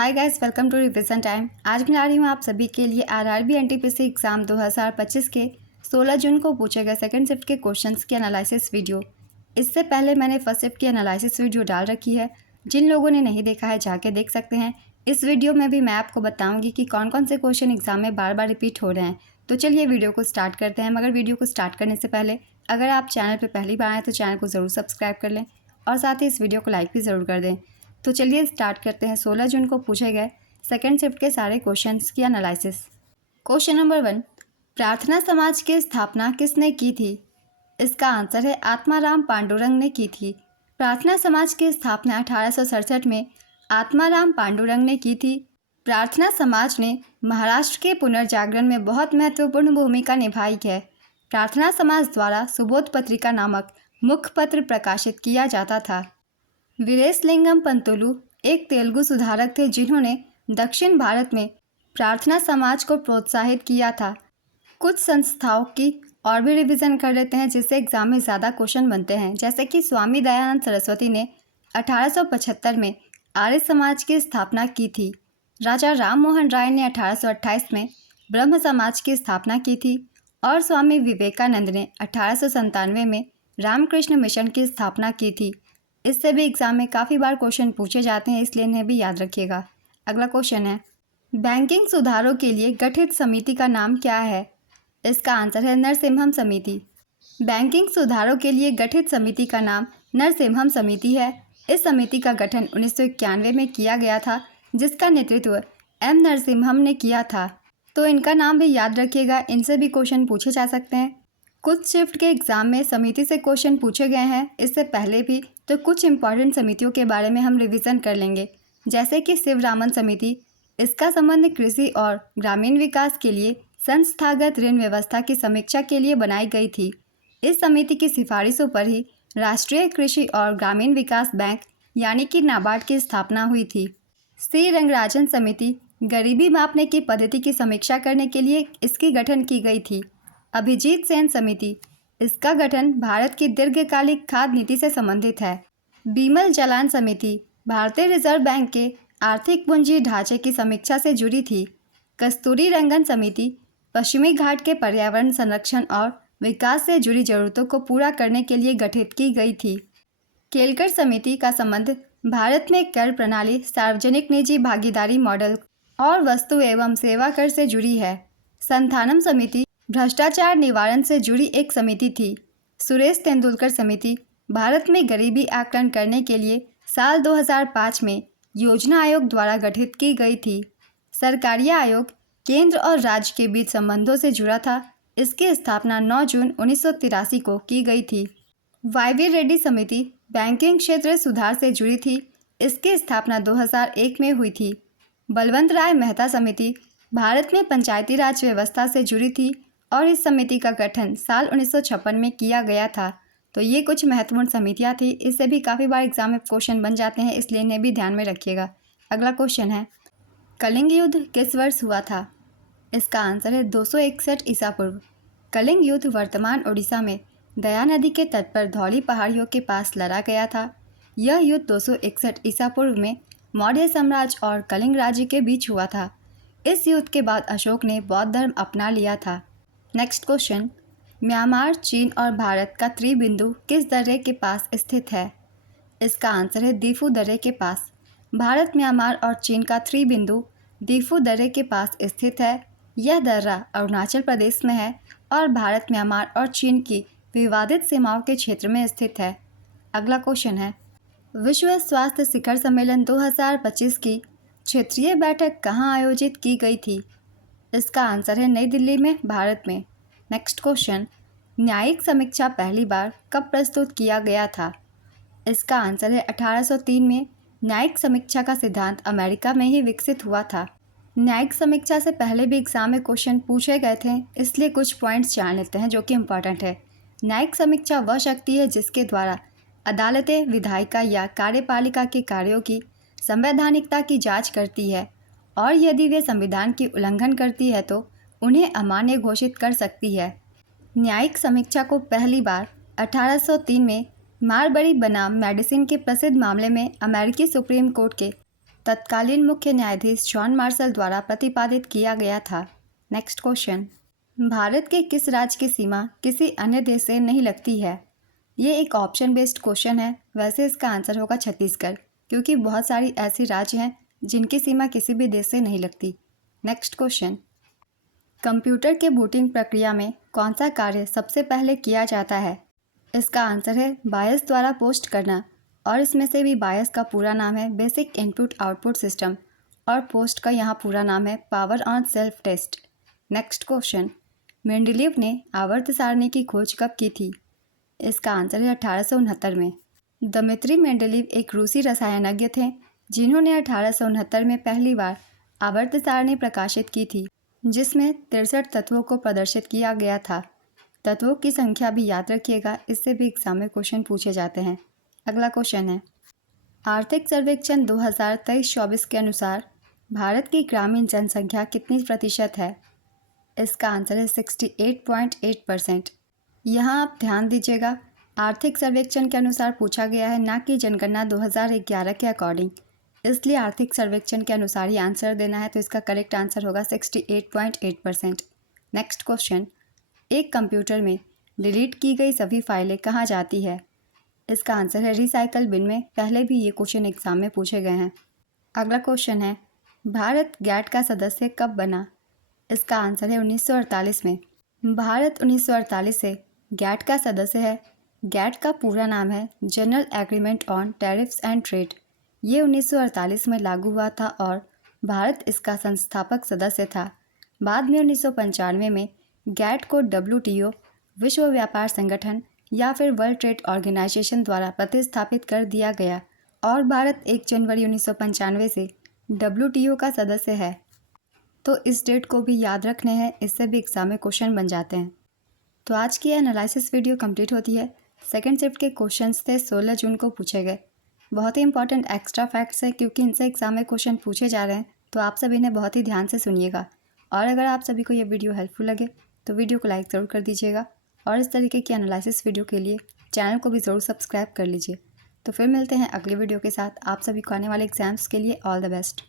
Hi guys, welcome to revision time. आज मैं ला रही हूँ आप सभी के लिए आरआरबी एनटीपीसी एग्ज़ाम 2025 के 16 जून को पूछे गए सेकंड शिफ्ट के क्वेश्चंस की एनालिसिस वीडियो। इससे पहले मैंने फर्स्ट शिफ्ट की एनालिसिस वीडियो डाल रखी है। जिन लोगों ने नहीं देखा है जाके देख सकते हैं। इस वीडियो में भी मैं आपको बताऊँगी कि कौन कौन से क्वेश्चन एग्जाम में बार बार रिपीट हो रहे हैं। तो चलिए वीडियो को स्टार्ट करते हैं। मगर वीडियो को स्टार्ट करने से पहले अगर आप चैनल पर पहली बार आएँ तो चैनल को ज़रूर सब्सक्राइब कर लें और साथ ही इस वीडियो को लाइक भी ज़रूर कर दें। तो चलिए स्टार्ट करते हैं 16 जून को पूछे गए सेकेंड शिफ्ट के सारे क्वेश्चंस की एनालिसिस। क्वेश्चन नंबर 1, प्रार्थना समाज की स्थापना किसने की थी? इसका आंसर है आत्माराम पांडुरंग ने की थी। प्रार्थना समाज की स्थापना 1867 में आत्माराम पांडुरंग ने की थी। प्रार्थना समाज ने महाराष्ट्र के पुनर्जागरण में बहुत महत्वपूर्ण भूमिका निभाई है। प्रार्थना समाज द्वारा सुबोध पत्रिका नामक मुख्य पत्र प्रकाशित किया जाता था। वीरेशलिंगम पंतुलु एक तेलुगु सुधारक थे जिन्होंने दक्षिण भारत में प्रार्थना समाज को प्रोत्साहित किया था। कुछ संस्थाओं की और भी रिवीजन कर लेते हैं जिससे एग्जाम में ज़्यादा क्वेश्चन बनते हैं। जैसे कि स्वामी दयानंद सरस्वती ने 1875 में आर्य समाज की स्थापना की थी। राजा राम मोहन राय ने 1828 में ब्रह्म समाज की स्थापना की थी और स्वामी विवेकानंद ने 1897 में रामकृष्ण मिशन की स्थापना की थी। इससे भी एग्जाम में काफ़ी बार क्वेश्चन पूछे जाते हैं, इसलिए इन्हें भी याद रखिएगा। अगला क्वेश्चन है, बैंकिंग सुधारों के लिए गठित समिति का नाम क्या है? इसका आंसर है नरसिम्हम समिति। बैंकिंग सुधारों के लिए गठित समिति का नाम नरसिम्हम समिति है। इस समिति का गठन 1991 में किया गया था जिसका नेतृत्व एम नरसिम्हम ने किया था। तो इनका नाम भी याद रखिएगा, इनसे भी क्वेश्चन पूछे जा सकते हैं। कुछ शिफ्ट के एग्जाम में समिति से क्वेश्चन पूछे गए हैं इससे पहले भी, तो कुछ इंपॉर्टेंट समितियों के बारे में हम रिवीजन कर लेंगे। जैसे कि शिवरामन समिति, इसका संबंध कृषि और ग्रामीण विकास के लिए संस्थागत ऋण व्यवस्था की समीक्षा के लिए बनाई गई थी। इस समिति की सिफारिशों पर ही राष्ट्रीय कृषि और ग्रामीण विकास बैंक यानी कि नाबार्ड की स्थापना हुई थी। श्री रंगराजन समिति गरीबी मापने की पद्धति की समीक्षा करने के लिए इसकी गठन की गई थी। अभिजीत सेन समिति, इसका गठन भारत की दीर्घकालिक खाद्य नीति से संबंधित है। बीमल जलान समिति भारतीय रिजर्व बैंक के आर्थिक पूंजी ढांचे की समीक्षा से जुड़ी थी। कस्तूरी रंगन समिति पश्चिमी घाट के पर्यावरण संरक्षण और विकास से जुड़ी जरूरतों को पूरा करने के लिए गठित की गई थी। केलकर समिति का संबंध भारत में कर प्रणाली, सार्वजनिक निजी भागीदारी मॉडल और वस्तु एवं सेवा कर से जुड़ी है। संथानम समिति भ्रष्टाचार निवारण से जुड़ी एक समिति थी। सुरेश तेंदुलकर समिति भारत में गरीबी आकलन करने के लिए साल 2005 में योजना आयोग द्वारा गठित की गई थी। सरकारी आयोग केंद्र और राज्य के बीच संबंधों से जुड़ा था। इसकी स्थापना 9 जून 1983 को की गई थी। वाईवी रेड्डी समिति बैंकिंग क्षेत्र सुधार से जुड़ी थी। इसकी स्थापना 2001 में हुई थी। बलवंत राय मेहता समिति भारत में पंचायती राज व्यवस्था से जुड़ी थी और इस समिति का गठन साल 1956 में किया गया था। तो ये कुछ महत्वपूर्ण समितियां थी। इससे भी काफ़ी बार एग्जाम में क्वेश्चन बन जाते हैं, इसलिए इन्हें भी ध्यान में रखिएगा। अगला क्वेश्चन है, कलिंग युद्ध किस वर्ष हुआ था? इसका आंसर है 261 ईसा पूर्व। कलिंग युद्ध वर्तमान ओडिशा में दया नदी के तट पर धौली पहाड़ियों के पास लड़ा गया था। यह युद्ध 261 ईसा पूर्व में मौर्य साम्राज्य और कलिंग राज्य के बीच हुआ था। इस युद्ध के बाद अशोक ने बौद्ध धर्म अपना लिया था। नेक्स्ट क्वेश्चन, म्यांमार, चीन और भारत का त्रिबिंदु किस दर्रे के पास स्थित है? इसका आंसर है दीफू दर्रे के पास। भारत, म्यांमार और चीन का त्रिबिंदु दीफू दर्रे के पास स्थित है। यह दर्रा अरुणाचल प्रदेश में है और भारत, म्यांमार और चीन की विवादित सीमाओं के क्षेत्र में स्थित है। अगला क्वेश्चन है, विश्व स्वास्थ्य शिखर सम्मेलन 2025 की क्षेत्रीय बैठक कहाँ आयोजित की गई थी? इसका आंसर है नई दिल्ली में, भारत में। नेक्स्ट क्वेश्चन, न्यायिक समीक्षा पहली बार कब प्रस्तुत किया गया था? इसका आंसर है 1803 में। न्यायिक समीक्षा का सिद्धांत अमेरिका में ही विकसित हुआ था। न्यायिक समीक्षा से पहले भी एग्जाम में क्वेश्चन पूछे गए थे, इसलिए कुछ पॉइंट्स जान लेते हैं जो कि इम्पॉर्टेंट है। न्यायिक समीक्षा वह शक्ति है जिसके द्वारा अदालतें विधायिका या कार्यपालिका के कार्यों की संवैधानिकता की जाँच करती है और यदि वे संविधान की उल्लंघन करती है तो उन्हें अमान्य घोषित कर सकती है। न्यायिक समीक्षा को पहली बार 1803 में मारबरी बनाम मेडिसिन के प्रसिद्ध मामले में अमेरिकी सुप्रीम कोर्ट के तत्कालीन मुख्य न्यायाधीश जॉन मार्शल द्वारा प्रतिपादित किया गया था? नेक्स्ट क्वेश्चन, भारत के किस राज्य की सीमा किसी अन्य देश से नहीं लगती है? ये एक ऑप्शन बेस्ड क्वेश्चन है। वैसे इसका आंसर होगा छत्तीसगढ़, क्योंकि बहुत सारी ऐसी राज्य हैं जिनकी सीमा किसी भी देश से नहीं लगती। नेक्स्ट क्वेश्चन, कंप्यूटर के बूटिंग प्रक्रिया में कौन सा कार्य सबसे पहले किया जाता है? इसका आंसर है बायस द्वारा पोस्ट करना, और इसमें से भी बायस का पूरा नाम है बेसिक इनपुट आउटपुट सिस्टम, और पोस्ट का यहाँ पूरा नाम है power on self test. Next question, Mendeleev ने आवर्त सारणी की खोज कब की थी? इसका आंसर है 1869 में। दमित्री मेंडलीव एक रूसी रसायनज्ञ थे जिन्होंने 1869 में पहली बार आवर्त सारणी प्रकाशित की थी, जिसमें 63 तत्वों को प्रदर्शित किया गया था। तत्वों की संख्या भी याद रखिएगा, इससे भी एग्जाम में क्वेश्चन पूछे जाते हैं। अगला क्वेश्चन है, आर्थिक सर्वेक्षण 2023-24 के अनुसार भारत की ग्रामीण जनसंख्या कितनी प्रतिशत है? इसका आंसर है 68.8%। यहाँ आप ध्यान दीजिएगा, आर्थिक सर्वेक्षण के अनुसार पूछा गया है, ना कि जनगणना 2011 के अकॉर्डिंग, इसलिए आर्थिक सर्वेक्षण के अनुसार ही आंसर देना है। तो इसका करेक्ट आंसर होगा 68.8%। नेक्स्ट क्वेश्चन, एक कंप्यूटर में डिलीट की गई सभी फाइलें कहाँ जाती है? इसका आंसर है रिसाइकल बिन में। पहले भी ये क्वेश्चन एग्जाम में पूछे गए हैं। अगला क्वेश्चन है, भारत गैट का सदस्य कब बना? इसका आंसर है 1948 में। भारत 1948 से गैट का सदस्य है। गैट का पूरा नाम है general agreement on tariffs and trade. ये 1948 में लागू हुआ था और भारत इसका संस्थापक सदस्य था। बाद में 1995 में गैट को WTO विश्व व्यापार संगठन या फिर वर्ल्ड ट्रेड ऑर्गेनाइजेशन द्वारा प्रतिस्थापित कर दिया गया और भारत 1 जनवरी 1995 से WTO का सदस्य है। तो इस डेट को भी याद रखने हैं, इससे भी एग्जाम में क्वेश्चन बन जाते हैं। तो आज की एनालिसिस वीडियो कंप्लीट होती है। सेकंड शिफ्ट के क्वेश्चंस थे 16 जून को पूछे गए। बहुत ही इंपॉर्टेंट एक्स्ट्रा फैक्ट्स है, क्योंकि इनसे एग्जाम में क्वेश्चन पूछे जा रहे हैं, तो आप सभी ने बहुत ही ध्यान से सुनिएगा। और अगर आप सभी को ये वीडियो हेल्पफुल लगे तो वीडियो को लाइक ज़रूर कर दीजिएगा, और इस तरीके की एनालिसिस वीडियो के लिए चैनल को भी ज़रूर सब्सक्राइब कर लीजिए। तो फिर मिलते हैं अगले वीडियो के साथ। आप सभी को आने वाले एग्जाम्स के लिए ऑल द बेस्ट।